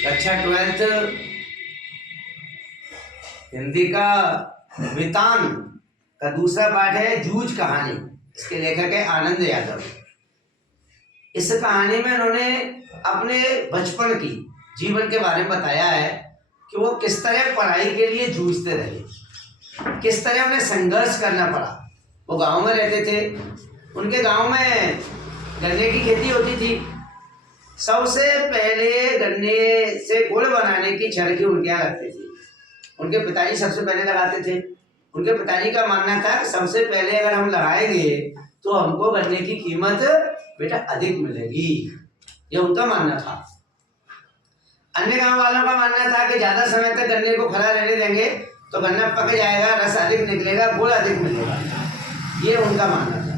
कक्षा 12th हिंदी का वितान का दूसरा पाठ है जूझ कहानी। इसके लेखक है आनंद यादव। इस कहानी में उन्होंने अपने बचपन की जीवन के बारे में बताया है कि वो किस तरह पढ़ाई के लिए जूझते रहे, किस तरह उन्हें संघर्ष करना पड़ा। वो गांव में रहते थे, उनके गांव में गन्ने की खेती होती थी। सबसे पहले गन्ने से गुड़ बनाने की चरखी उनके यहाँ लगती थी। उनके पिताजी सबसे पहले लगाते थे। उनके पिताजी का मानना था कि सबसे पहले अगर हम लगाएंगे तो हमको गन्ने की कीमत बेटा अधिक मिलेगी, ये उनका मानना था। अन्य गांव वालों का मानना था कि ज्यादा समय तक गन्ने को खड़ा रहने देंगे तो गन्ना पक जाएगा, रस अधिक निकलेगा, गुड़ अधिक मिलेगा, ये उनका मानना था।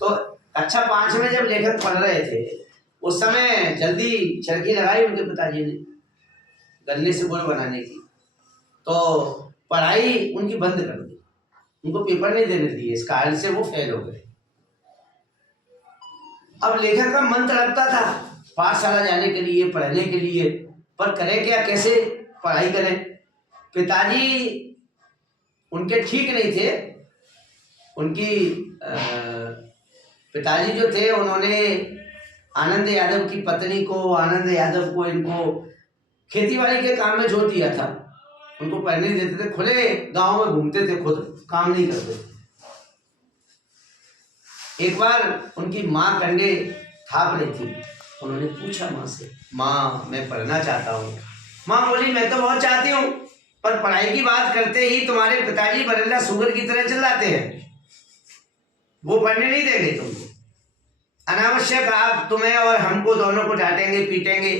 तो कक्षा 5 में जब लेखक पढ़ रहे थे उस समय जल्दी चरखी लगाई उनके पिताजी ने गन्ने से गुड़ बनाने की, तो पढ़ाई उनकी बंद कर दी, उनको पेपर नहीं देने दिए। इस कारण से वो फेल हो गए। अब लेखक का मन तड़पता था पाठशाला जाने के लिए, पढ़ने के लिए, पर करे क्या, कैसे पढ़ाई करें। पिताजी उनके ठीक नहीं थे। उनकी पिताजी जो थे उन्होंने आनंद यादव की पत्नी को, आनंद यादव को, इनको खेतीबाड़ी के काम में जोड़ दिया था। उनको पढ़ने नहीं देते थे, खुले गांव में घूमते थे, खुद काम नहीं करते थे। एक बार उनकी माँ कंडे थाप रही थी। उन्होंने पूछा माँ से, माँ मैं पढ़ना चाहता हूँ। माँ बोली मैं तो बहुत चाहती हूँ, पर पढ़ाई की बात करते ही तुम्हारे पिताजी बरल्ला सुगर की तरह चिल्लाते हैं, वो पढ़ने नहीं देंगे तुमको। अनावश्यक आप तुम्हें और हमको दोनों को डांटेंगे, पीटेंगे,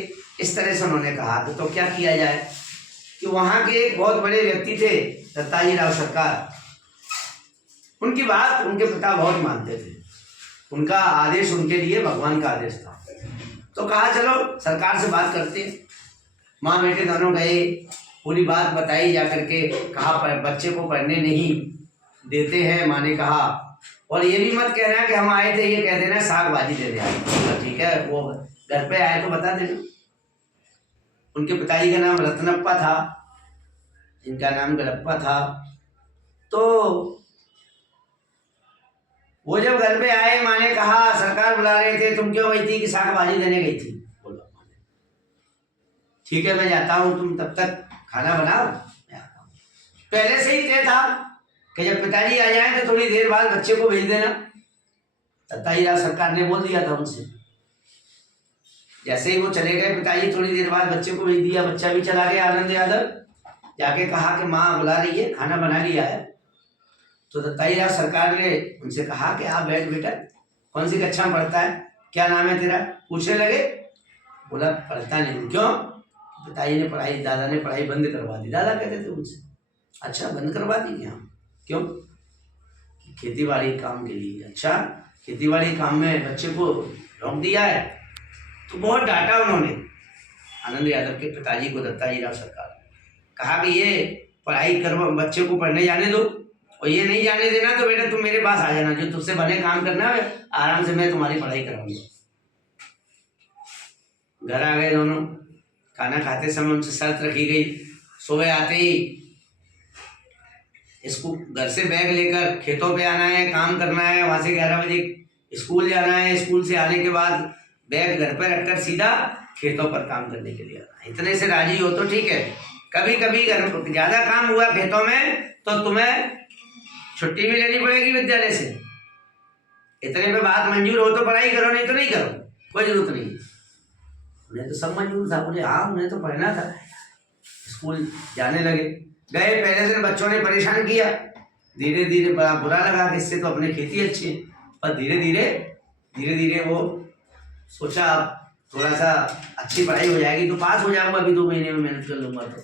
इस तरह से उन्होंने कहा। तो क्या किया जाए कि वहां के एक बहुत बड़े व्यक्ति थे दत्ताजी राव सरकार। उनकी बात उनके पिता बहुत मानते थे। उनका आदेश उनके लिए भगवान का आदेश था। तो कहा चलो सरकार से बात करते हैं। माँ बेटे दोनों गए, पूरी बात बताई जा करके। कहा बच्चे को पढ़ने नहीं देते हैं, माँ ने कहा, और ये भी मत कहना कि हम आए थे, ये कह देना साग भाजी देने आए। ठीक है, वो घर पे आए तो बता देना। उनके पिताजी का नाम रत्नप्पा था, इनका नाम गड़प्पा था। तो वो जब घर पे आए, माँ ने कहा सरकार बुला रहे थे, तुम क्यों गई थी? कि साग भाजी देने गई थी। बोला ठीक है मैं जाता हूँ, तुम तब तक खाना बनाओ, मैं आता हूँ। पहले से ही तय था कि जब पिताजी आ जाए तो थोड़ी देर बाद बच्चे को भेज देना। दत्ताजी राव सरकार ने बोल दिया था उनसे। जैसे ही वो चले गए पिताजी, थोड़ी देर बाद बच्चे को भेज दिया। बच्चा भी चला गया आनंद यादव। जाके कहा कि माँ बुला रही है, खाना बना लिया है। तो दत्ताजी राव सरकार ने उनसे कहा कि आप बैठ बेटा, कौन सी कक्षा में पढ़ता है, क्या नाम है तेरा? पूछने लगे। बोला पढ़ता नहीं। क्यों? पिताजी ने पढ़ाई, दादा ने पढ़ाई बंद करवा दी। दादा कहते थे उनसे, अच्छा बंद करवा दी क्या? क्यों? खेतीबाड़ी काम के लिए। अच्छा खेतीबाड़ी काम में बच्चे को रोक दिया है? तो बहुत डांटा उन्होंने आनंद यादव के पिताजी को, दत्ताजी राव सरकार। कहा कि ये पढ़ाई करो, बच्चे को पढ़ने जाने दो, और ये नहीं जाने देना तो बेटा तुम मेरे पास आ जाना, जो तुझसे बने काम करना है आराम से मैं तुम्हारी पढ़ाई कराऊंगा। घर आ गए दोनों। खाना खाते समय उनसे शर्त रखी गई, सुबह आते ही इसको घर से बैग लेकर खेतों पे आना है, काम करना है। वहां से 11 बजे स्कूल जाना है। स्कूल से आने के बाद बैग घर पे रखकर सीधा खेतों पर काम करने के लिए आना है। इतने से राजी हो तो ठीक है, कभी कभी घर ज्यादा काम हुआ खेतों में तो तुम्हें छुट्टी भी लेनी पड़ेगी विद्यालय से। इतने पे बात मंजूर हो तो पढ़ाई करो, नहीं तो नहीं करो, कोई जरूरत नहीं। उन्हें तो सब मंजूर था। बोले हाँ उन्हें तो पढ़ना था। स्कूल जाने लगे। गए, पहले दिन बच्चों ने परेशान किया। धीरे धीरे बड़ा बुरा लगा कि इससे तो अपनी खेती अच्छी है, पर धीरे धीरे वो सोचा थोड़ा सा अच्छी पढ़ाई हो जाएगी तो पास हो जाऊंगा, अभी 2 महीने में मेहनत कर लूंगा। तो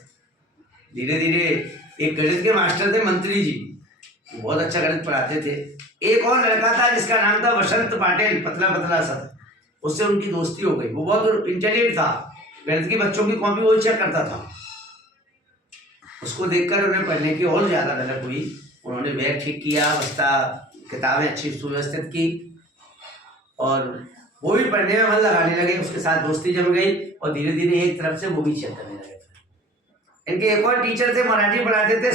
धीरे धीरे एक गणित के मास्टर थे मंत्री जी, बहुत अच्छा गणित पढ़ाते थे। एक और लड़का था जिसका नाम था वसंत पाटिल, पतला पतला सा, उससे उनकी दोस्ती हो गई। वो बहुत इंटेलिजेंट था, गणित की बच्चों की कॉपी वो चेक करता था। उसको देखकर उन्हें पढ़ने की और ज्यादा ललक हुई। उन्होंने बैग ठीक किया, बस्ता किताबें अच्छी सुव्यवस्थित की, और वो भी पढ़ने में मन लगाने लगे, उसके साथ दोस्ती जम गई और धीरे धीरे एक तरफ से वो भी चेक करने लगे। इनके एक और टीचर थे, मराठी पढ़ाते थे,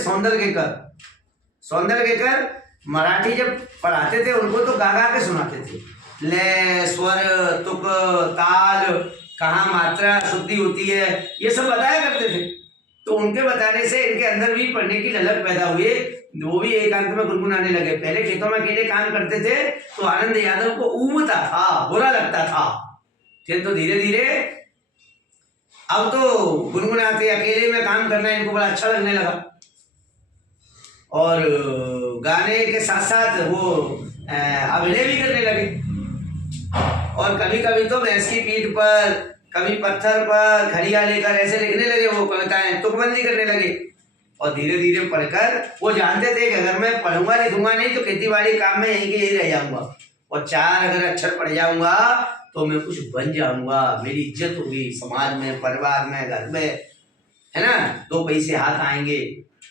सौंदरगेकर मराठी जब पढ़ाते थे उनको तो गा गा के सुनाते थे, लय, स्वर, तुक, ताल, कहाँ मात्रा शुद्धि होती है, ये सब बताया करते थे। तो उनके बताने से इनके अंदर भी पढ़ने की ललक पैदा हुई, वो भी एकांत में गुनगुनाने लगे। पहले खेतों में अकेले काम करते थे तो आनंद यादव को ऊबता था, बुरा लगता था, फिर तो धीरे धीरे अब तो गुनगुनाते, अकेले में काम करना इनको बड़ा अच्छा लगने लगा और गाने के साथ साथ वो अभिनय भी करने लगे। और कभी कभी तो भैंस की पीठ पर, कभी पत्थर पर खड़िया लेकर ऐसे लिखने लगे, वो कविताएं तुकबंदी करने लगे। और धीरे धीरे पढ़कर वो जानते थे कि अगर मैं पढ़ूंगा लिखूंगा नहीं तो खेती बाड़ी काम में यहीं के यही रह जाऊंगा, और 4 अगर अक्षर पढ़ जाऊंगा तो मैं कुछ बन जाऊंगा, मेरी इज्जत होगी समाज में, परिवार में, घर में, है ना, 2 पैसे हाथ आएंगे,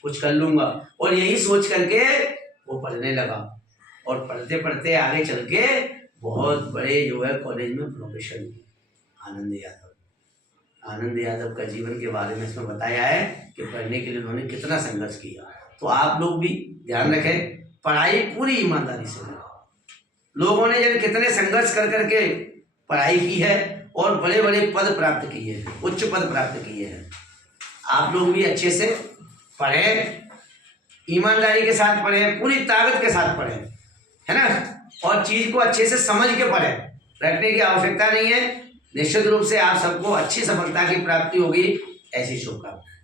कुछ कर लूंगा। और यही सोच करके वो पढ़ने लगा और पढ़ते पढ़ते आगे चल के बहुत बड़े जो है कॉलेज में प्रोफेसर हुए। आनंद यादव का जीवन के बारे में इसमें बताया है कि पढ़ने के लिए उन्होंने कितना संघर्ष किया। तो आप लोग भी ध्यान रखें, पढ़ाई पूरी ईमानदारी से करें। लोगों ने जब कितने संघर्ष कर करके पढ़ाई की है और बड़े बड़े पद प्राप्त किए हैं, उच्च पद प्राप्त किए हैं। आप लोग भी अच्छे से पढ़ें, ईमानदारी के साथ पढ़ें, पूरी ताकत के साथ पढ़ें, है ना, और चीज को अच्छे से समझ के पढ़ें। रटने की आवश्यकता नहीं है। निश्चित रूप से आप सबको अच्छी सफलता की प्राप्ति होगी, ऐसी शुभकामनाएं।